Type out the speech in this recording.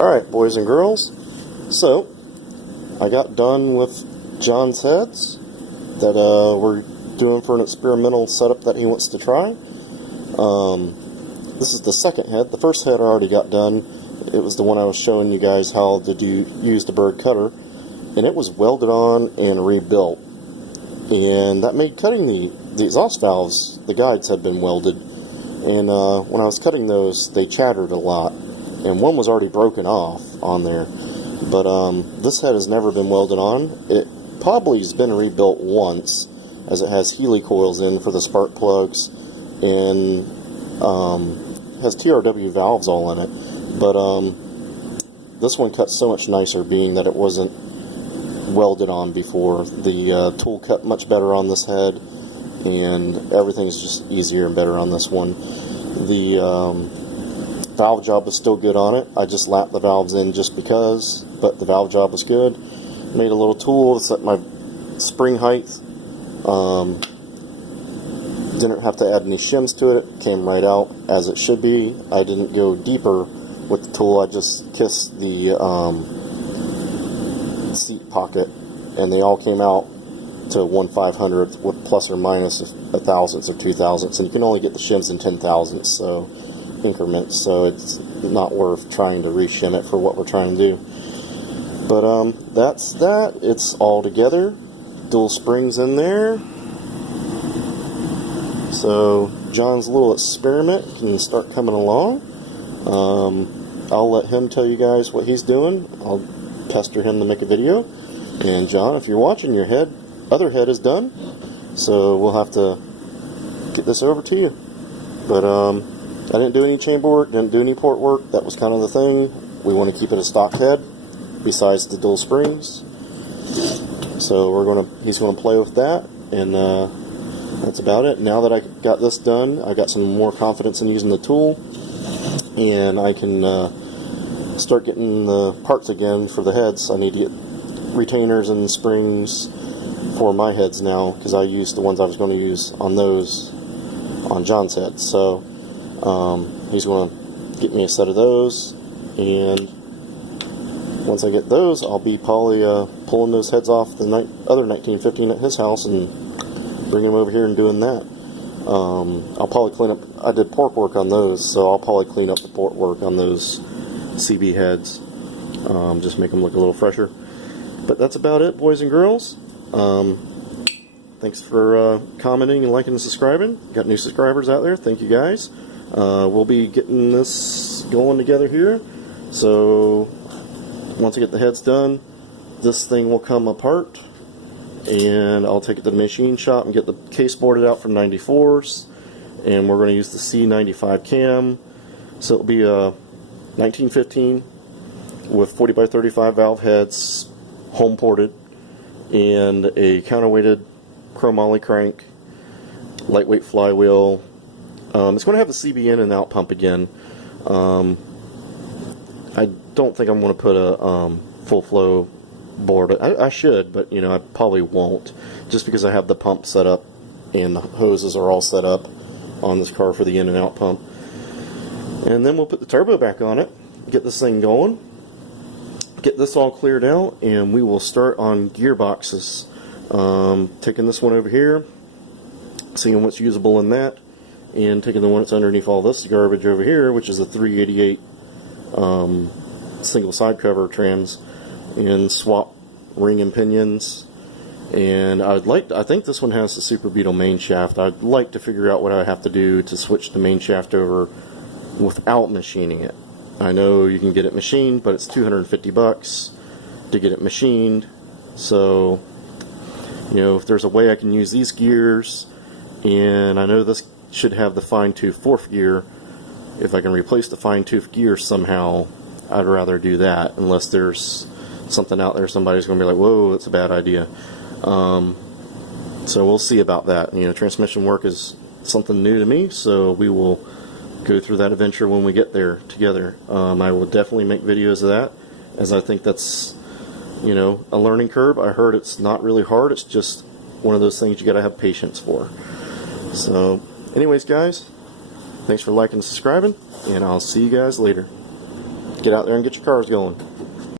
Alright, boys and girls, so I got done with John's heads that we're doing for an experimental setup that he wants to try. This is the second head. The first head I already got done. It was the one I was showing you guys how to use the bird cutter, and it was welded on and rebuilt, and that made cutting the exhaust valves, the guides had been welded, and when I was cutting those, they chattered a lot. And one was already broken off on there, but this head has never been welded on. It probably has been rebuilt once, as it has Healy coils in for the spark plugs, and has TRW valves all in it. But this one cuts so much nicer, being that it wasn't welded on before. The tool cut much better on this head, and everything's just easier and better on this one. The valve job was still good on it. I just lapped the valves in just because, but the valve job was good. Made a little tool to set my spring height. Didn't have to add any shims to it. It came right out as it should be. I didn't go deeper with the tool. I just kissed the seat pocket, and they all came out to 1/500th with plus or minus a thousandths or 2 thousandths, and you can only get the shims in 10 thousandths, so increments, so it's not worth trying to re-shim it for what we're trying to do. But that's that. It's all together. Dual springs in there. So John's little experiment can start coming along. I'll let him tell you guys what he's doing. I'll pester him to make a video. And John, if you're watching, your other head is done, so we'll have to get this over to you. But I didn't do any chamber work, didn't do any port work. That was kind of the thing. We want to keep it a stock head, besides the dual springs. So he's gonna play with that, and that's about it. Now that I got this done, I got some more confidence in using the tool, and I can start getting the parts again for the heads. I need to get retainers and springs for my heads now, because I used the ones I was going to use on those on John's head. So he's going to get me a set of those, and once I get those, I'll be probably pulling those heads off the other 1915 at his house and bringing them over here and doing that. I'll probably clean up, I did port work on those, so I'll probably clean up the port work on those CB heads, just make them look a little fresher. But that's about it, boys and girls. Thanks for commenting and liking and subscribing. Got new subscribers out there. Thank you guys. We'll be getting this going together here. So once I get the heads done, this thing will come apart, and I'll take it to the machine shop and get the case boarded out from 94s. And we're going to use the C95 cam. So it'll be a 1915 with 40x35 valve heads, home ported, and a counterweighted chromoly crank, lightweight flywheel. It's going to have the CBN and out pump again. I don't think I'm going to put a full flow board. I should, but I probably won't, just because I have the pump set up and the hoses are all set up on this car for the in and out pump. And then we'll put the turbo back on it, get this thing going, get this all cleared out, and we will start on gearboxes. Taking this one over here, seeing what's usable in that, and taking the one that's underneath all this garbage over here, which is a 388 single side cover trans, and swap ring and pinions. And I think this one has the Super Beetle main shaft. I'd like to figure out what I have to do to switch the main shaft over without machining it. I know you can get it machined, but it's $250 to get it machined. So, if there's a way I can use these gears, and I know this should have the fine tooth fourth gear. If I can replace the fine tooth gear somehow, I'd rather do that, unless there's something out there somebody's going to be like, whoa, that's a bad idea. So we'll see about that. Transmission work is something new to me, so we will go through that adventure when we get there together. I will definitely make videos of that, as I think that's a learning curve. I heard it's not really hard, it's just one of those things you got to have patience for. So anyways, guys, thanks for liking and subscribing, and I'll see you guys later. Get out there and get your cars going.